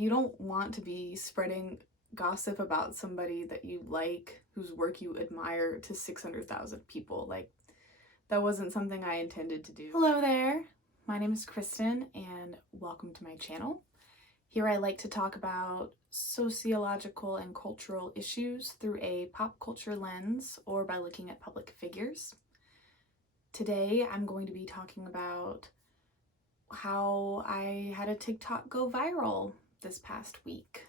you don't want to be spreading gossip about somebody that you like, whose work you admire, to 600,000 people. Like, that wasn't something I intended to do. Hello there, my name is Kristen and welcome to my channel. Here I like to talk about sociological and cultural issues through a pop culture lens or by looking at public figures. Today I'm going to be talking about how I had a TikTok go viral this past week.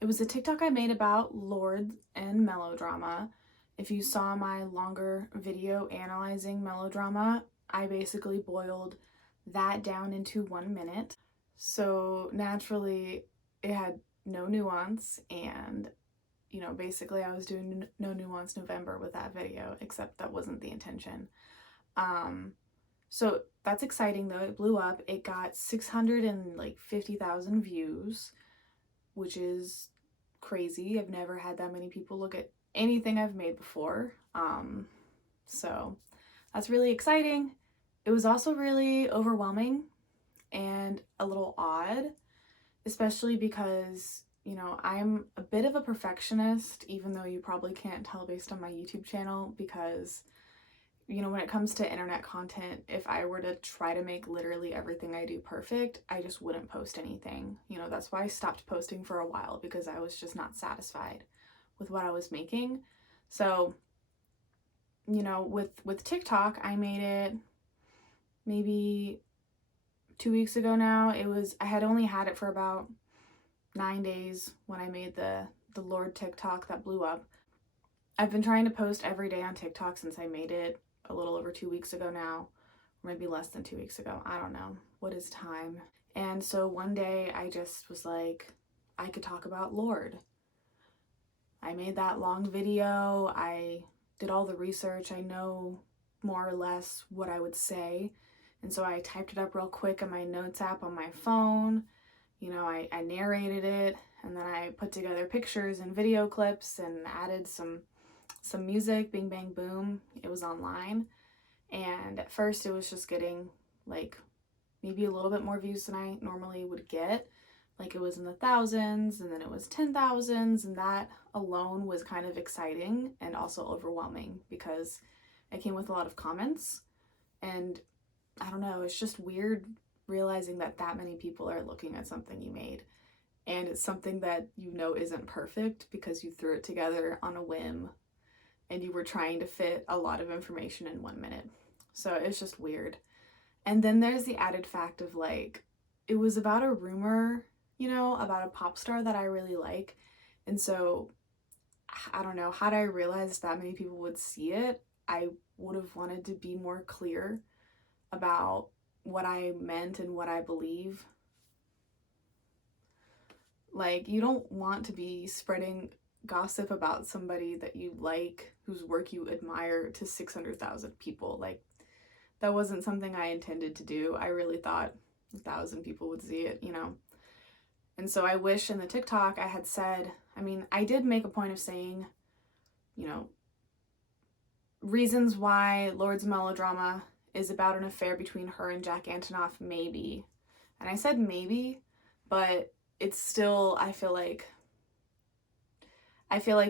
It was a TikTok I made about Lorde and Melodrama. If you saw my longer video analyzing Melodrama, I basically boiled that down into 1 minute. So naturally, it had no nuance, and basically I was doing no nuance November with that video, except that wasn't the intention. So that's exciting though. It blew up. It got 650,000 views, which is crazy. I've never had that many people look at anything I've made before. So that's really exciting. It was also really overwhelming and a little odd, especially because, I'm a bit of a perfectionist, even though you probably can't tell based on my YouTube channel, because when it comes to internet content, if I were to try to make literally everything I do perfect, I just wouldn't post anything. That's why I stopped posting for a while, because I was just not satisfied with what I was making. So, with TikTok, I made it maybe 2 weeks ago now. I had only had it for about 9 days when I made the Lorde TikTok that blew up. I've been trying to post every day on TikTok since I made it a little over 2 weeks ago now, or maybe less than 2 weeks ago. I don't know. What is time? And so one day I just was like, I could talk about Lorde. I made that long video. I did all the research. I know more or less what I would say. And so I typed it up real quick in my notes app on my phone. I narrated it, and then I put together pictures and video clips and added some music, bing bang boom. It was online, and at first it was just getting maybe a little bit more views than I normally would get. It was in the thousands, and then it was 10,000s, and that alone was kind of exciting and also overwhelming because it came with a lot of comments. And I don't know, it's just weird realizing that many people are looking at something you made, and it's something that isn't perfect because you threw it together on a whim and you were trying to fit a lot of information in 1 minute. So it's just weird. And then there's the added fact of it was about a rumor, about a pop star that I really like. And so I don't know, had I realized that many people would see it, I would have wanted to be more clear about what I meant and what I believe. You don't want to be spreading gossip about somebody that you like, whose work you admire, to 600,000 people. That wasn't something I intended to do. I really thought 1,000 people would see it, And so I wish in the TikTok I had said, I did make a point of saying, reasons why Lorde's Melodrama is about an affair between her and Jack Antonoff, maybe. And I said maybe, but it's still, I feel like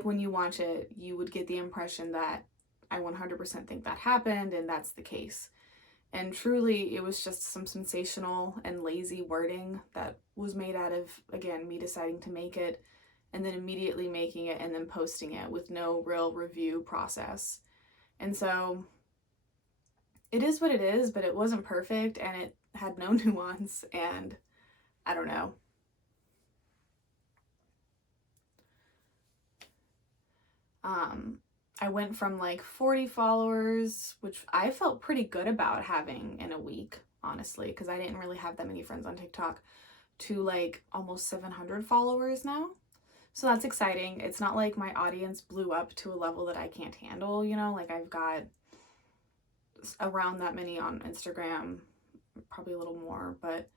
when you watch it, you would get the impression that I 100% think that happened, and that's the case. And truly, it was just some sensational and lazy wording that was made out of, again, me deciding to make it, and then immediately making it and then posting it with no real review process. And so it is what it is, but it wasn't perfect, and it had no nuance, and I don't know. I went from 40 followers, which I felt pretty good about having in a week, honestly, because I didn't really have that many friends on TikTok, to almost 700 followers now. So that's exciting. It's not like my audience blew up to a level that I can't handle, I've got around that many on Instagram, probably a little more, but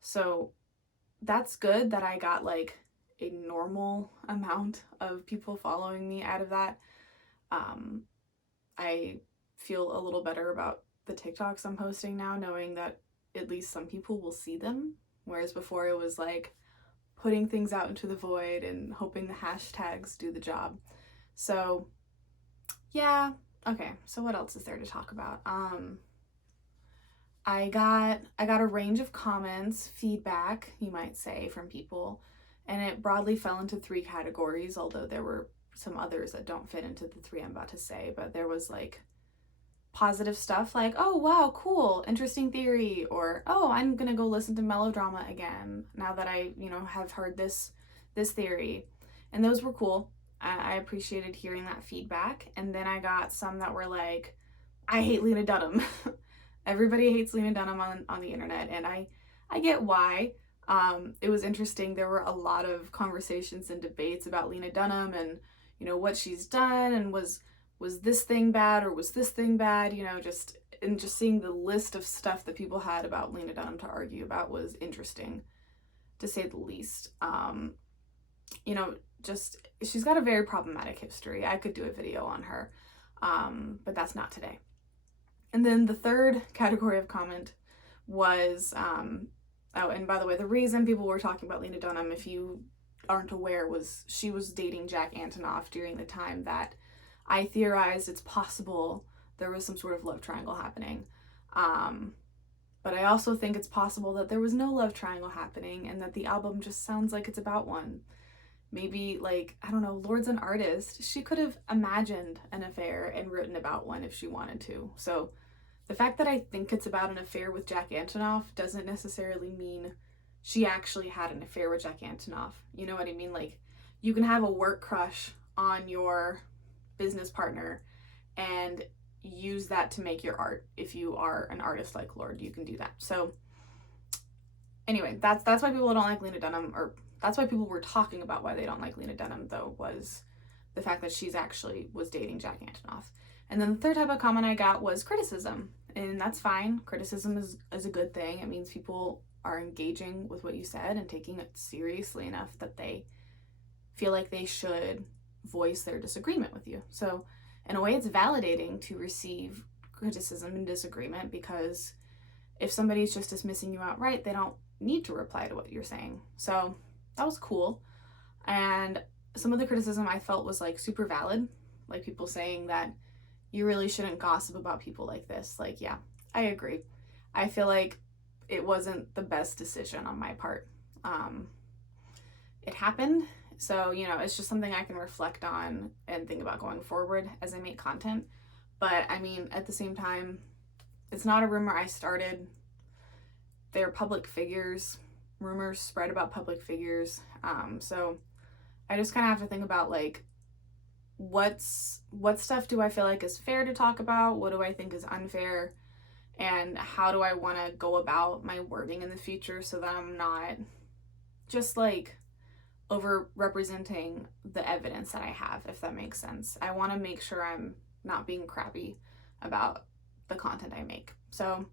so that's good that I got a normal amount of people following me out of that. I feel a little better about the TikToks I'm posting now, knowing that at least some people will see them, whereas before it was like putting things out into the void and hoping the hashtags do the job. So yeah, okay, so what else is there to talk about? I got a range of comments, feedback, you might say, from people, and it broadly fell into 3 categories, although there were some others that don't fit into the 3 I'm about to say. But there was like positive stuff like, oh wow, cool, interesting theory, or oh, I'm gonna go listen to Melodrama again now that I, have heard this theory. And those were cool. I appreciated hearing that feedback. And then I got some that were like, I hate Lena Dunham. Everybody hates Lena Dunham on the internet, and I get why. It was interesting. There were a lot of conversations and debates about Lena Dunham and, what she's done, and was this thing bad or was this thing bad, just seeing the list of stuff that people had about Lena Dunham to argue about was interesting, to say the least. Just she's got a very problematic history. I could do a video on her, but that's not today. And then the third category of comment was, oh, and by the way, the reason people were talking about Lena Dunham, if you aren't aware, was she was dating Jack Antonoff during the time that I theorized it's possible there was some sort of love triangle happening. But I also think it's possible that there was no love triangle happening and that the album just sounds like it's about one. Maybe, like, I don't know, Lorde's an artist. She could have imagined an affair and written about one if she wanted to. So the fact that I think it's about an affair with Jack Antonoff doesn't necessarily mean she actually had an affair with Jack Antonoff. You know what I mean? Like, you can have a work crush on your business partner and use that to make your art. If you are an artist like Lorde, you can do that. So anyway, that's why people don't like Lena Dunham, or that's why people were talking about why they don't like Lena Dunham, though, was the fact that she's actually was dating Jack Antonoff. And then the third type of comment I got was criticism, and that's fine. Criticism is a good thing. It means people are engaging with what you said and taking it seriously enough that they feel like they should voice their disagreement with you. So in a way, it's validating to receive criticism and disagreement, because if somebody's just dismissing you outright, they don't need to reply to what you're saying. So that was cool. And some of the criticism I felt was like super valid, like people saying that you really shouldn't gossip about people like this. Like, yeah, I agree. I feel like it wasn't the best decision on my part. It happened. So, it's just something I can reflect on and think about going forward as I make content. But I mean, at the same time, it's not a rumor I started. They're public figures. Rumors spread about public figures. So I just kind of have to think about, like, what stuff do I feel like is fair to talk about? What do I think is unfair? And how do I want to go about my wording in the future so that I'm not just like over representing the evidence that I have, if that makes sense. I want to make sure I'm not being crappy about the content I make. So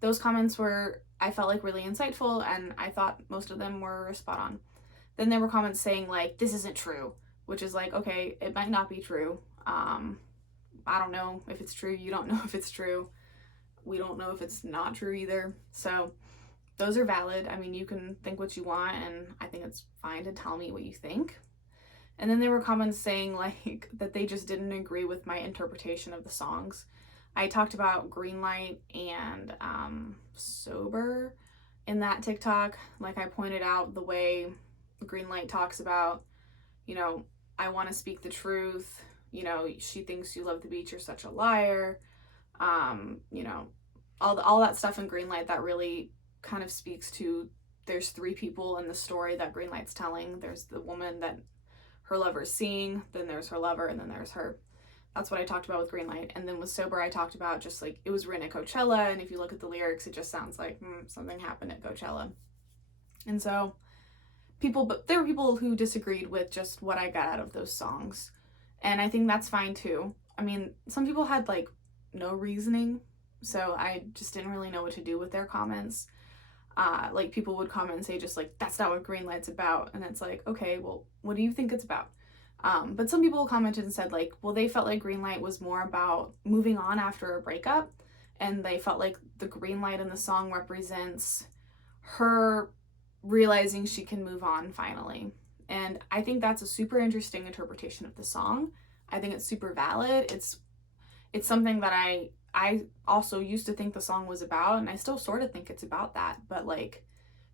those comments were, I felt like, really insightful, and I thought most of them were spot on. Then there were comments saying like, this isn't true, which is like, okay, it might not be true. I don't know if it's true. You don't know if it's true. We don't know if it's not true either. So those are valid. I mean, you can think what you want, and I think it's fine to tell me what you think. And then there were comments saying like that they just didn't agree with my interpretation of the songs. I talked about Greenlight and Sober in that TikTok. Like, I pointed out the way Greenlight talks about, I want to speak the truth. She thinks you love the beach, you're such a liar. All that stuff in Greenlight that really kind of speaks to, there's 3 people in the story that Greenlight's telling. There's the woman that her lover's seeing, then there's her lover, and then there's her. That's what I talked about with Greenlight. And then with Sober, I talked about just like, it was written at Coachella, and if you look at the lyrics, it just sounds like something happened at Coachella. And so but there were people who disagreed with just what I got out of those songs. And I think that's fine too. I mean, some people had like no reasoning, so I just didn't really know what to do with their comments. Like, people would comment and say just like, that's not what Greenlight's about. And it's like, okay, well, what do you think it's about? But some people commented and said like, well, they felt like Greenlight was more about moving on after a breakup, and they felt like the green light in the song represents her realizing she can move on finally. And I think that's a super interesting interpretation of the song. I think it's super valid. It's something that I also used to think the song was about, and I still sort of think it's about that, but like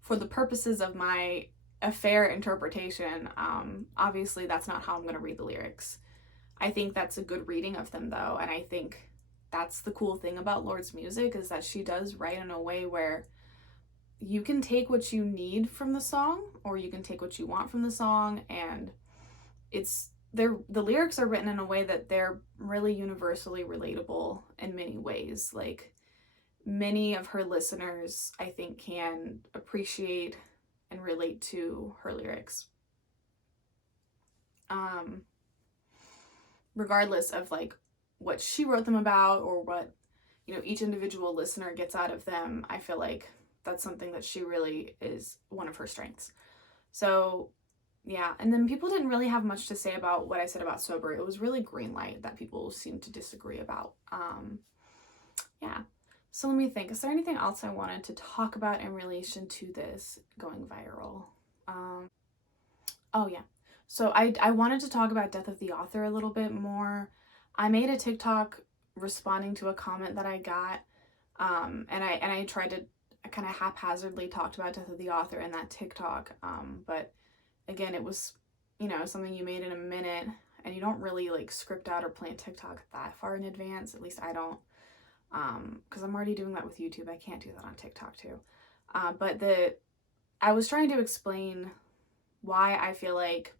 for the purposes of my affair interpretation, obviously that's not how I'm going to read the lyrics. I think that's a good reading of them though, and I think that's the cool thing about Lorde's music, is that she does write in a way where you can take what you need from the song or you can take what you want from the song, and the lyrics are written in a way that they're really universally relatable in many ways. Like, many of her listeners, I think, can appreciate and relate to her lyrics. Regardless of like what she wrote them about or what, you know, each individual listener gets out of them, I feel like that's something that she really is one of her strengths. So yeah, and then people didn't really have much to say about what I said about sober. It was really green light that people seemed to disagree about. Yeah. So let me think. Is there anything else I wanted to talk about in relation to this going viral? Oh yeah. So I wanted to talk about Death of the Author a little bit more. I made a TikTok responding to a comment that I got, and I tried to, I kind of haphazardly talked about Death of the Author in that TikTok, but again, it was, you know, something you made in a minute, and you don't really like script out or plan TikTok that far in advance. At least I don't, because I'm already doing that with YouTube. I can't do that on TikTok too. But I was trying to explain why I feel like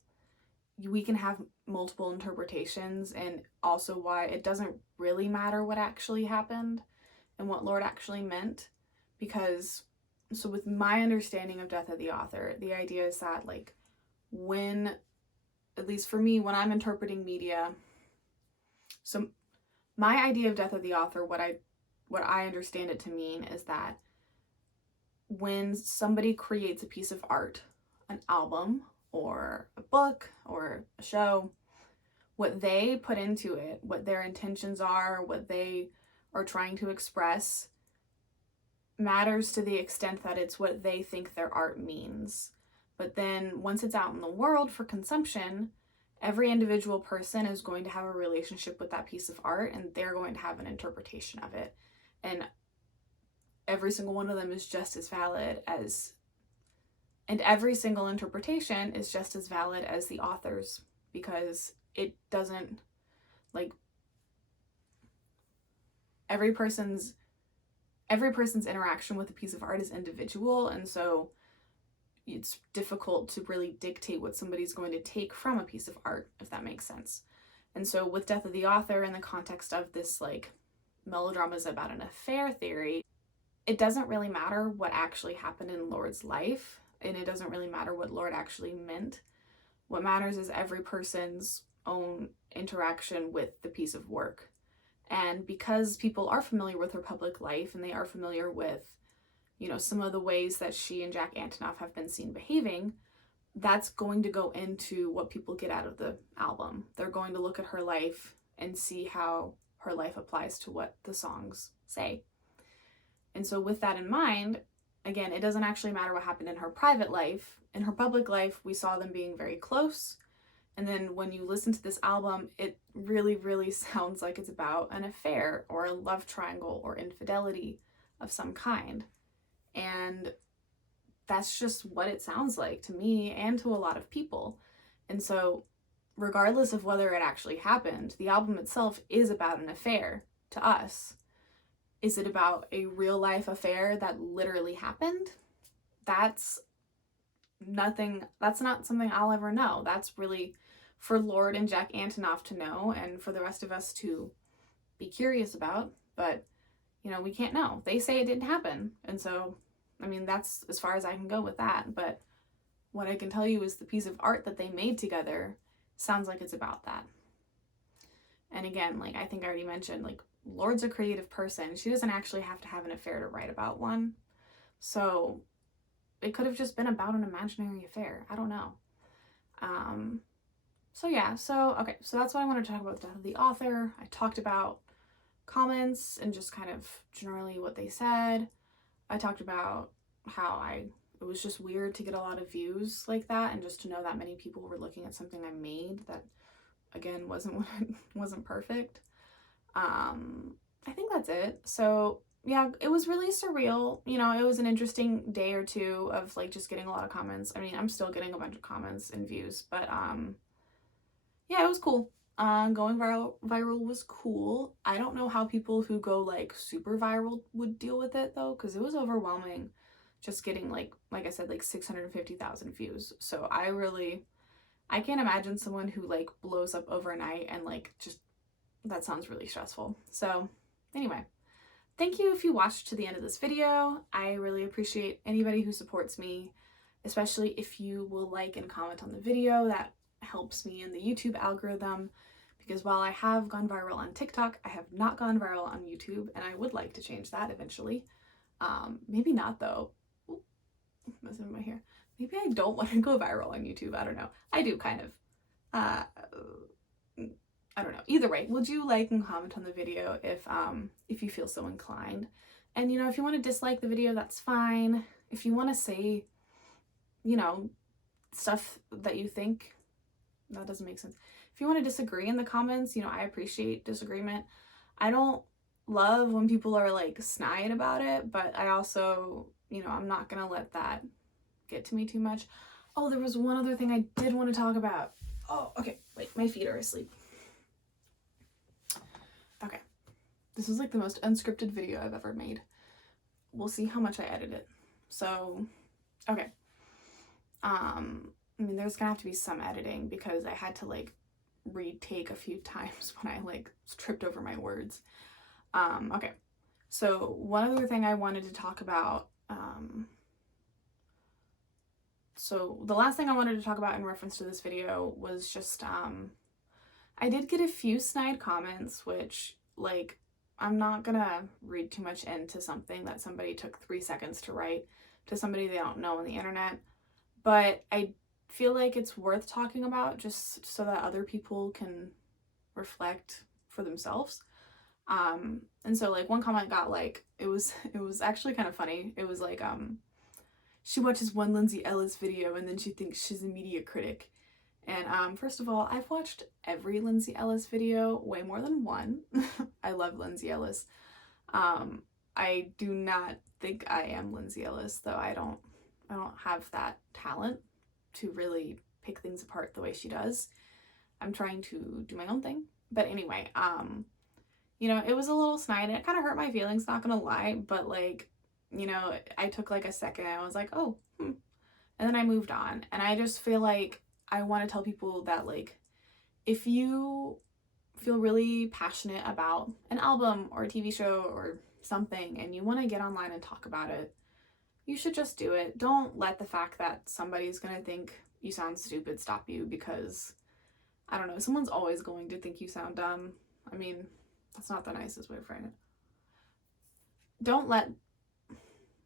we can have multiple interpretations, and also why it doesn't really matter what actually happened and what Lorde actually meant. Because, so with my understanding of Death of the Author, the idea is that like when, at least for me, when I'm interpreting media, so my idea of Death of the Author, what I understand it to mean is that when somebody creates a piece of art, an album or a book or a show, what they put into it, what their intentions are, what they are trying to express, matters to the extent that it's what they think their art means. But then once it's out in the world for consumption, every individual person is going to have a relationship with that piece of art, and they're going to have an interpretation of it. And every single one of them is just as valid as, and every single interpretation is just as valid as the author's, because it doesn't, like, every person's interaction with a piece of art is individual, and so it's difficult to really dictate what somebody's going to take from a piece of art, if that makes sense. And so with Death of the Author, in the context of this like melodrama is about an affair theory, it doesn't really matter what actually happened in Lorde's life, and it doesn't really matter what Lorde actually meant. What matters is every person's own interaction with the piece of work. And because people are familiar with her public life, and they are familiar with, you know, some of the ways that she and Jack Antonoff have been seen behaving, that's going to go into what people get out of the album. They're going to look at her life and see how her life applies to what the songs say. And so with that in mind, again, it doesn't actually matter what happened in her private life. In her public life, we saw them being very close. And then when you listen to this album, it really, really sounds like it's about an affair or a love triangle or infidelity of some kind. And that's just what it sounds like to me and to a lot of people. And so regardless of whether it actually happened, the album itself is about an affair to us. Is it about a real life affair that literally happened? That's not something I'll ever know. That's really for Lorde and Jack Antonoff to know, and for the rest of us to be curious about. But, you know, we can't know. They say it didn't happen. And so, I mean, that's as far as I can go with that. But what I can tell you is the piece of art that they made together sounds like it's about that. And again, like I think I already mentioned, like Lorde's a creative person. She doesn't actually have to have an affair to write about one. So it could have just been about an imaginary affair. I don't know. Okay, so that's what I wanted to talk about, Death of the Author. I talked about comments and just kind of generally what they said. I talked about how I it was just weird to get a lot of views like that, and just to know that many people were looking at something I made that, again, wasn't perfect. I think that's it. So yeah, it was really surreal. You know, it was an interesting day or two of like just getting a lot of comments. I mean, I'm still getting a bunch of comments and views, but yeah, it was cool. Going viral was cool. I don't know how people who go like super viral would deal with it though, because it was overwhelming just getting like I said, like 650,000 views. So I can't imagine someone who like blows up overnight, and like just, that sounds really stressful. So anyway, thank you if you watched to the end of this video. I really appreciate anybody who supports me, especially if you will like and comment on the video. That helps me in the YouTube algorithm, because while I have gone viral on TikTok, I have not gone viral on YouTube, and I would like to change that eventually. Maybe not though. Ooh, messing with my hair. Maybe I don't want to go viral on YouTube. I don't know. I do kind of. I don't know. Either way, would you like and comment on the video if you feel so inclined? And you know, if you want to dislike the video, that's fine. If you want to say, you know, stuff that you think, that doesn't make sense. If you want to disagree in the comments, you know, I appreciate disagreement. I don't love when people are like snide about it, but I also, you know, I'm not gonna let that get to me too much. Oh, there was one other thing I did want to talk about. Oh, okay, wait, my feet are asleep. Okay, this is like the most unscripted video I've ever made. We'll see how much I edit it. So, okay. I mean, there's gonna have to be some editing because I had to like retake a few times when I like tripped over my words. Okay, so one other thing I wanted to talk about, so the last thing I wanted to talk about in reference to this video was just, I did get a few snide comments, which, like, I'm not gonna read too much into something that somebody took 3 seconds to write to somebody they don't know on the internet, but I feel like it's worth talking about just so that other people can reflect for themselves. And so like one comment got like, it was actually kind of funny. It was like, she watches one Lindsay Ellis video and then she thinks she's a media critic. And first of all, I've watched every Lindsay Ellis video, way more than one. I love Lindsay Ellis. I do not think I am Lindsay Ellis, though. I don't have that talent to really pick things apart the way she does. I'm trying to do my own thing. But anyway, you know, it was a little snide. It kind of hurt my feelings, not gonna lie, but like, you know, I took like a second and I was like, oh, and then I moved on. And I just feel like I want to tell people that, like, if you feel really passionate about an album or a TV show or something and you want to get online and talk about it, you should just do it. Don't let the fact that somebody's gonna think you sound stupid stop you, because, I don't know, someone's always going to think you sound dumb. I mean, that's not the nicest way of phrasing it. Don't let,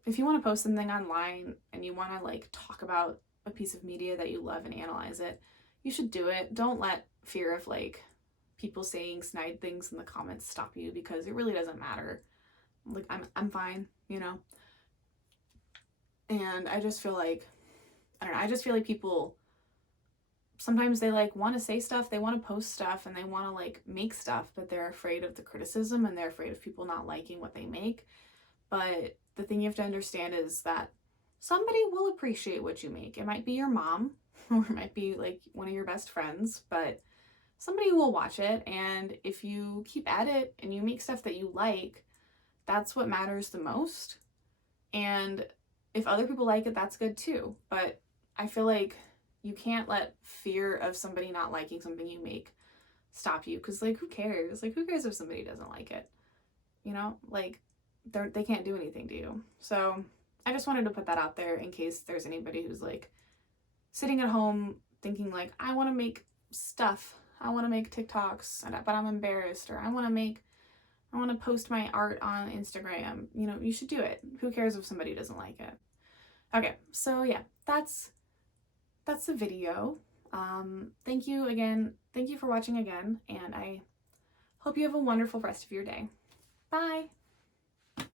if you want to post something online and you want to like talk about a piece of media that you love and analyze it, you should do it. Don't let fear of like people saying snide things in the comments stop you, because it really doesn't matter. Like, I'm fine, you know? And I just feel like, I don't know, I just feel like people, sometimes they like want to say stuff, they want to post stuff, and they want to like make stuff, but they're afraid of the criticism and they're afraid of people not liking what they make. But the thing you have to understand is that somebody will appreciate what you make. It might be your mom, or it might be like one of your best friends, but somebody will watch it. And if you keep at it and you make stuff that you like, that's what matters the most. And if other people like it, that's good too. But I feel like you can't let fear of somebody not liking something you make stop you, because like, who cares? Like, who cares if somebody doesn't like it? You know, like, they can't do anything to you. So I just wanted to put that out there in case there's anybody who's like sitting at home thinking like, I want to make stuff, I want to make TikToks, but I'm embarrassed, or I want to post my art on Instagram. You know, you should do it. Who cares if somebody doesn't like it? Okay, so yeah, that's the video. Thank you again. Thank you for watching again, and I hope you have a wonderful rest of your day. Bye!